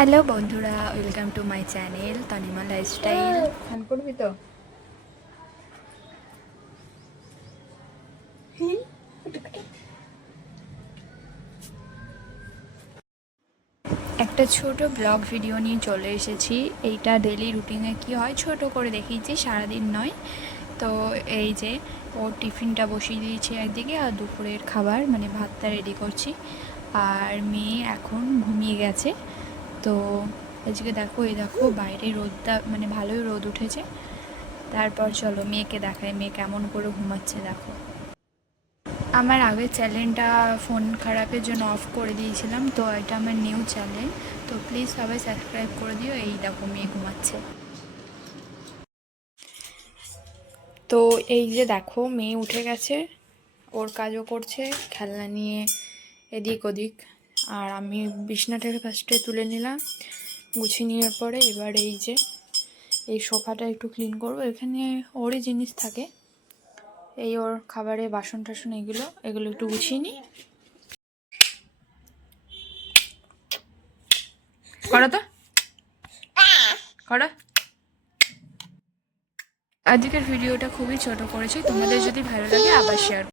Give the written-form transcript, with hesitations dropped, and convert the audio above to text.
Hello বন্ধুরা, welcome to my channel Tanima lifestyle. Phone করবি তো? একটা ছোট ব্লগ ভিডিও নিয়ে চলে এসেছি। এইটা ডেলি রুটিনে কি হয় ছোট করে দেখিয়েছি, সারাদিন নয়। তো এই যে ওর টিফিনটা বসিয়ে দিয়েছি একদিকে, আর দুপুরের খাবার মানে ভাতটা রেডি করছি। আর মেয়ে এখন ঘুমিয়ে গেছে। তো আজকে দেখো, এই দেখো বাইরে রোদটা মানে ভালোই রোদ উঠেছে। তারপর চলো মেয়েকে দেখাই মেয়ে কেমন করে ঘুমাচ্ছে দেখো। আমার আগের চ্যানেলটা ফোন খারাপের জন্য অফ করে দিয়েছিলাম, তো এটা আমার নিউ চ্যানেল। তো প্লিজ সবাই সাবস্ক্রাইব করে দিও। এই দেখো মেয়ে ঘুমাচ্ছে। তো এই যে দেখো মেয়ে উঠে গেছে, ওর কাজও করছে খেলনা নিয়ে এদিক ওদিক। আর আমি বিছনাটাকে ফার্স্টে তুলে নিলাম, গুছিয়ে নেওয়ার পরে এবার এই যে এই সোফাটা একটু ক্লিন করবো। এখানে ওরই জিনিস থাকে, এই ওর খাবারে বাসন টাসন এগুলো এগুলো একটু গুছিয়ে নিই। করো তো, করো। আজকের ভিডিওটা খুবই ছোট করেছি, তোমাদের যদি ভালো লাগে আবার শেয়ার